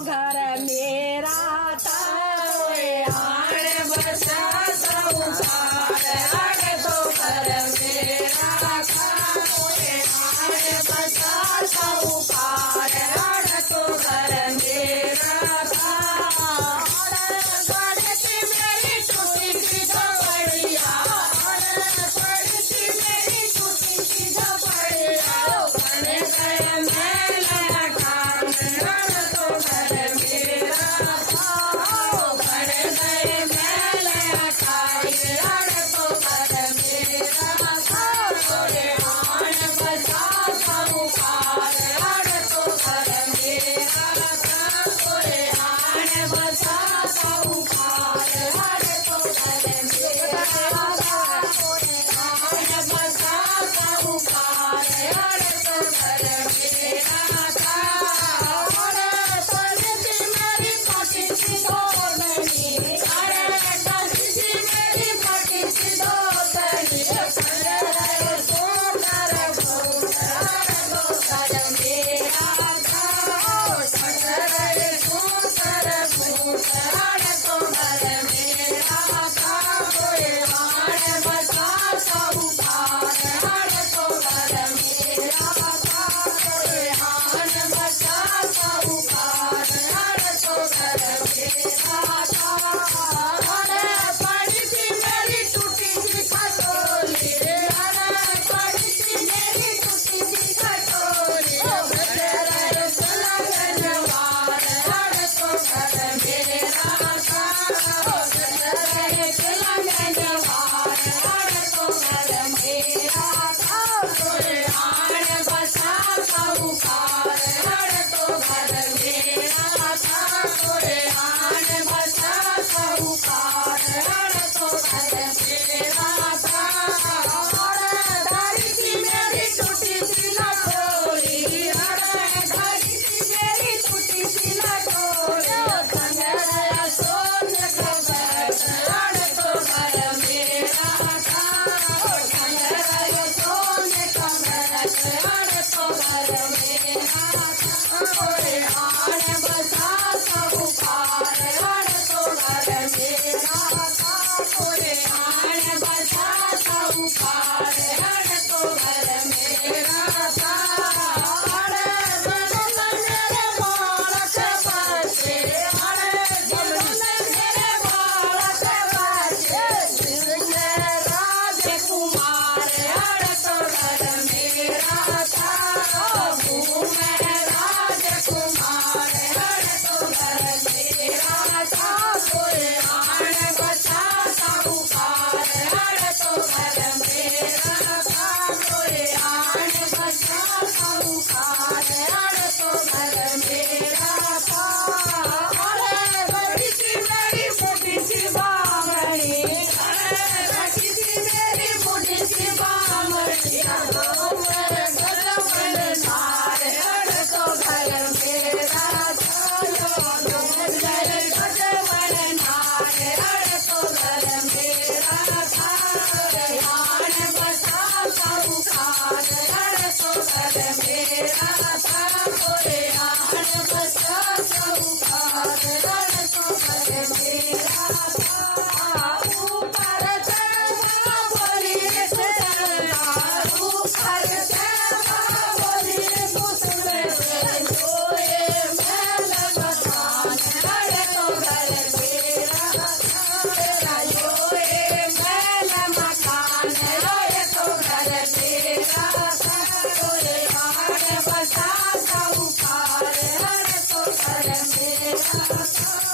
घर मेरा था आड़ बसा सौकार आड़ तो घर मेरा था आड़ बसा सौकार आड़ तो घर मेरा था पड़ती मेरी टूटी सी झोपड़िया पड़ती मेरी टूटी सी झोपड़िया बन गए महल अठान तो घर मेरा था बन गए महल अठान तो घर मेरा था थोड़े आन बसा सौकार आड़ तो घर मेरा था थोड़े आन बसा सौकार आड़ तो घर मेरा था थोड़े आन बसा सौकार आड़ तो घर मेरा था पड़ती मेरी पटी सी धोतनी पड़ती मेरी पटी सी धोतनी सुंदर सुंदर भूतर भूतर मेरा था सुंदर सुंदर भूतर तो घर मेरा था थोड़े आन बसा सौकार आड़ तो घर मेरा था थोड़े आन बसा सौकार आड़ तो घर मेरा था पड़ती मेरी टूटी सी खटोली पड़ती मेरी टूटी सी खटोली बजर सुलगनवार आड़ तो घर मेरा था बजर सुलगनवार आड़ तो घर मेरा था थोड़े आन बसा सौकार आड़ तो घर मेरा था थोड़े आन बसा सौकार आड़ तो घर मेरा था धरती मेरी टूटी सी लटोरी धरती मेरी टूटी सी लटोरी कंगरा सोन खबर आड़ तो घर मेरा था कंगरा सोन खबर आड़ तो घर मेरा था थोड़े आन बसा सौकार आड़ तो घर मेरा था थोड़े आन बसा सौकार आड़ तो घर मेरा था मेरे बालक बच्चे मेरे बालक बच्चे राजकुमार आड़ तो घर मेरा था घूमे राजकुमार आड़ तो घर मेरा था थोड़े आन बसा सौकार आड़ तो घर मेरा था थोड़े आन बसा सौकार आड़ तो घर मेरा था बड़ी मेरी मोटी सी बामणी बड़ी मेरी मोटी सी बामणी गजबनधार आड़ तो घर मेरा था गजबनधार आड़ तो घर मेरा था आन बसा सौकार आड़ तो घर मेरा था थोड़े आन बसा सौकार आड़ तो घर मेरा था ऊपर चढ़ा बोली से ऊपर चढ़ा बोली कुसुम से जोए महल मकान आड़ तो घर मेरा था जोए महल मकान आड़ तो घर मेरा था थोड़े आन बसा सौकार आड़ तो घर मेरा था